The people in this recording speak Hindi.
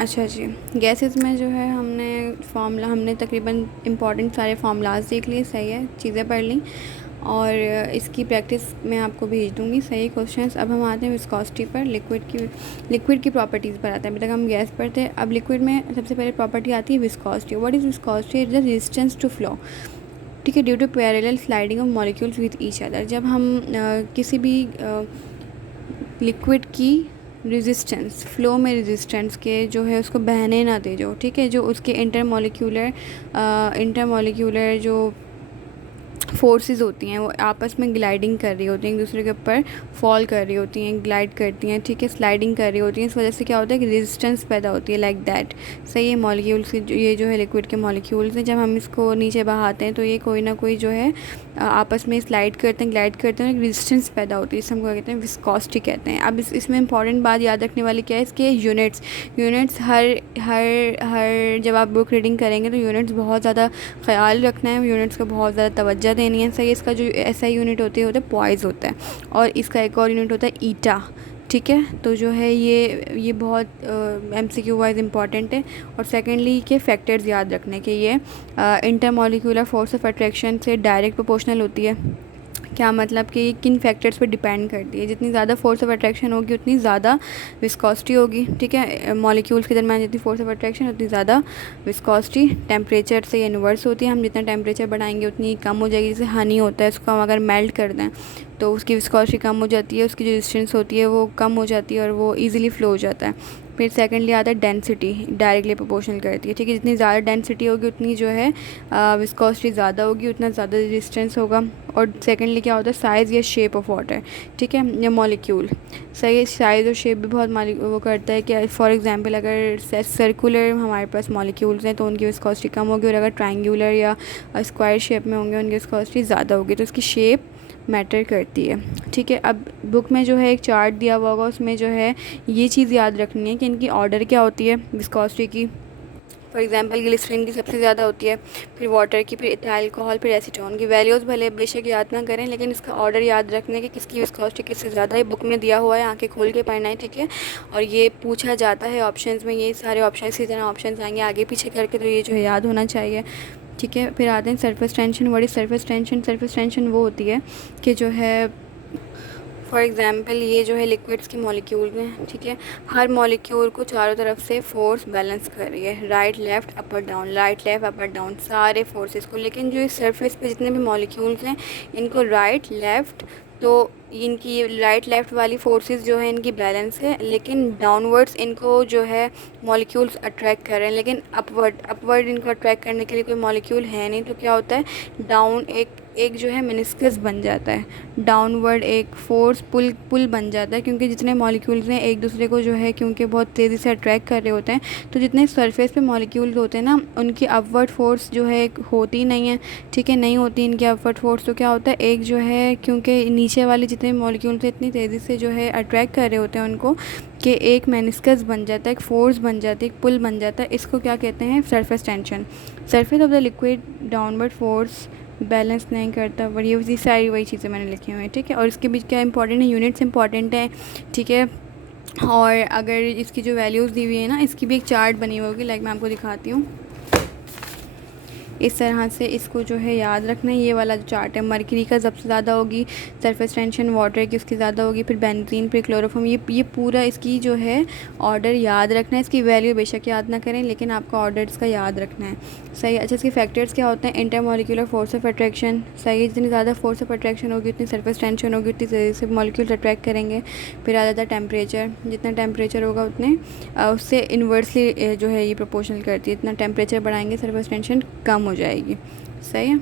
अच्छा जी, गैसेस में जो है हमने तकरीबन इम्पॉर्टेंट सारे फार्मूलाज देख लिए, सही है, चीज़ें पढ़ ली और इसकी प्रैक्टिस मैं आपको भेज दूँगी, सही क्वेश्चंस। अब हम आते हैं विस्कोसिटी पर, लिक्विड की प्रॉपर्टीज़ पर आते हैं। अभी तक हम गैस पर थे, अब लिक्विड में सबसे पहले प्रॉपर्टी आती है viscosity. What is viscosity? Is the resistance to flow, ठीक है, due to parallel sliding of molecules with each other. जब हम किसी भी लिक्विड की रेजिस्टेंस, फ्लो में रेजिस्टेंस के जो है उसको बहने ना दे, जो ठीक है, जो उसके इंटरमोलिक्यूलर जो फोर्सेस होती हैं वो आपस में ग्लाइडिंग कर रही होती हैं, एक दूसरे के ऊपर फॉल कर रही होती हैं, ग्लाइड करती हैं, ठीक है, स्लाइडिंग कर रही होती हैं। इस वजह से क्या होता है कि रेजिस्टेंस पैदा होती है, लाइक दैट। सही है, मॉलिक्यूल्स ये जो है लिक्विड के मॉलिक्यूल्स हैं, जब हम इसको नीचे बहाते हैं तो ये कोई ना कोई जो है आपस में स्लाइड करते हैं, ग्लाइड करते हैं, रेजिस्टेंस पैदा होती है, इसे हम क्या कहते हैं, विस्कोसिटी कहते हैं। अब इसमें इंपॉर्टेंट बात याद रखने वाली क्या है, इसके यूनिट्स हर जब आप बुक रीडिंग करेंगे तो यूनिट्स बहुत ज़्यादा ख्याल रखना है, यूनिट्स का बहुत ज़्यादा तवज्जो देनी है। सही, इसका जो एसआई यूनिट होता है पॉइज़ होता है, और इसका एक और यूनिट होता है ईटा, ठीक है। तो जो है ये बहुत एमसीक्यू वाइज इंपॉर्टेंट है। और सेकेंडली के फैक्टर्स याद रखने के, ये इंटरमॉलिक्यूलर फोर्स ऑफ अट्रैक्शन से डायरेक्ट प्रोपोर्शनल होती है। क्या मतलब कि किन फैक्टर्स पर डिपेंड करती है, जितनी ज़्यादा फोर्स ऑफ अट्रैक्शन होगी उतनी ज़्यादा विस्कोसिटी होगी, ठीक है। मॉलिक्यूल्स के दरमियान जितनी फोर्स ऑफ अट्रैक्शन उतनी ज़्यादा विस्कोसिटी। टेम्परेचर से इन्वर्स होती है, हम जितना टेम्परेचर बढ़ाएंगे उतनी कम हो जाएगी। जैसे हनी होता है, उसको हम अगर मेल्ट कर दें तो उसकी विस्कोसिटी कम हो जाती है, उसकी जो डिस्टेंस होती है वो कम हो जाती है और वो ईजिली फ्लो हो जाता है। फिर सेकेंडली आता है डेंसिटी, डायरेक्टली प्रोपोर्शनल करती है, ठीक है। जितनी ज़्यादा डेंसिटी होगी उतनी जो है विस्कोसिटी ज़्यादा होगी, उतना ज़्यादा रेजिस्टेंस होगा। और सेकेंडली क्या होता है, साइज़ या शेप ऑफ वाटर, ठीक है, या मॉलिक्यूल। सही, साइज़ और शेप भी बहुत वो करता है कि फॉर एग्जांपल अगर सर्कुलर हमारे पास मॉलिक्यूल्स हैं तो उनकी विस्कोसिटी कम होगी, और अगर ट्रायंगुलर या स्क्वायर शेप में होंगे उनकी विस्कोसिटी ज़्यादा होगी। तो इसकी शेप मैटर करती है, ठीक है। अब बुक में जो है एक चार्ट दिया हुआ होगा, उसमें जो है ये चीज़ याद रखनी है कि इनकी ऑर्डर क्या होती है विस्कोसिटी की। फॉर एग्जांपल ग्लिसरीन की सबसे ज़्यादा होती है, फिर वाटर की, फिर इथाइल अल्कोहल, फिर एसीटोन की। वैल्यूज़ भले बेशक याद ना करें, लेकिन इसका ऑर्डर याद रखने कि किसकी विस्कोसिटी किससे ज़्यादा है, बुक में दिया हुआ है, आंखें खोल के पढ़ना है, ठीक है। और ये पूछा जाता है ऑप्शंस में, ये सारे ऑप्शन इसी तरह ऑप्शंस आएंगे आगे पीछे करके, तो ये जो है याद होना चाहिए, ठीक है। फिर आते हैं surface tension. What is surface tension? Surface tension वो होती है कि जो है फॉर एग्ज़ाम्पल ये जो है लिक्विड्स के मॉलिक्यूल में, ठीक है, हर मॉलिक्यूल को चारों तरफ से फोर्स बैलेंस कर रही है, राइट लेफ़्ट अपर डाउन, राइट लेफ़्ट अपर डाउन, सारे फोर्सेस को। लेकिन जो इस सरफेस पे जितने भी मॉलिक्यूल्स हैं इनको राइट लेफ़्ट, तो इनकी राइट लेफ़्ट वाली फोर्सेस जो है इनकी बैलेंस है, लेकिन डाउनवर्ड्स इनको जो है मॉलिक्यूल्स अट्रैक्ट कर रहे हैं, लेकिन अपवर्ड इनको अट्रैक्ट करने के लिए कोई मॉलिक्यूल है नहीं। तो क्या होता है, डाउन एक जो है मेनिस्कस बन जाता है, डाउनवर्ड एक फोर्स पुल बन जाता है, क्योंकि जितने मॉलिक्यूल्स हैं एक दूसरे को जो है क्योंकि बहुत तेज़ी से अट्रैक्ट कर रहे होते हैं, तो जितने सरफेस पे मॉलिक्यूल्स होते हैं ना उनकी अपवर्ड फोर्स जो है होती नहीं है, ठीक है, नहीं होती इनकी अपवर्ड फोर्स। तो क्या होता है, एक जो है क्योंकि नीचे वाले जितने मॉलिक्यूल्स इतनी तेज़ी से जो है अट्रैक्ट कर रहे होते हैं उनको, कि एक मेनिस्कस बन जाता है, एक फोर्स बन जाती है, एक पुल बन जाता है। इसको क्या कहते हैं, surface tension. Surface of the liquid downward force balance नहीं करता, बट ये सारी वही चीज़ें मैंने लिखी हुई हैं, ठीक है। और इसके बीच क्या इंपॉर्टेंट है, यूनिट्स इंपॉर्टेंट है, ठीक है। और अगर इसकी जो वैल्यूज़ दी हुई है ना, इसकी भी एक चार्ट बनी हुई होगी, लाइक मैं आपको दिखाती हूँ। इस तरह से इसको जो है याद रखना है। ये वाला जो चार्ट है, मरकरी का सबसे ज़्यादा होगी सरफेस टेंशन, वाटर की उसकी ज़्यादा होगी, फिर बेंजीन, फिर क्लोरोफॉर्म। ये पूरा इसकी जो है ऑर्डर याद रखना है। इसकी वैल्यू बेशक याद ना करें, लेकिन आपको ऑर्डर इसका याद रखना है, सही। अच्छा, इसके फैक्टर्स क्या होते हैं, इंटरमॉलिक्यूलर फोर्स ऑफ अट्रैक्शन, सही। जितनी ज़्यादा फोर्स ऑफ अट्रैक्शन होगी उतनी सरफेस टेंशन होगी, उतनी तेज़ी से मॉलिक्यूल्स अट्रैक्ट करेंगे। फिर आ जाता है टेम्परेचर, जितना टेम्परेचर होगा उतने उससे इन्वर्सली जो है ये प्रोपोर्शनल करती है, इतना टेम्परेचर बढ़ाएंगे सरफेस टेंशन कम हो जाएगी, सही है।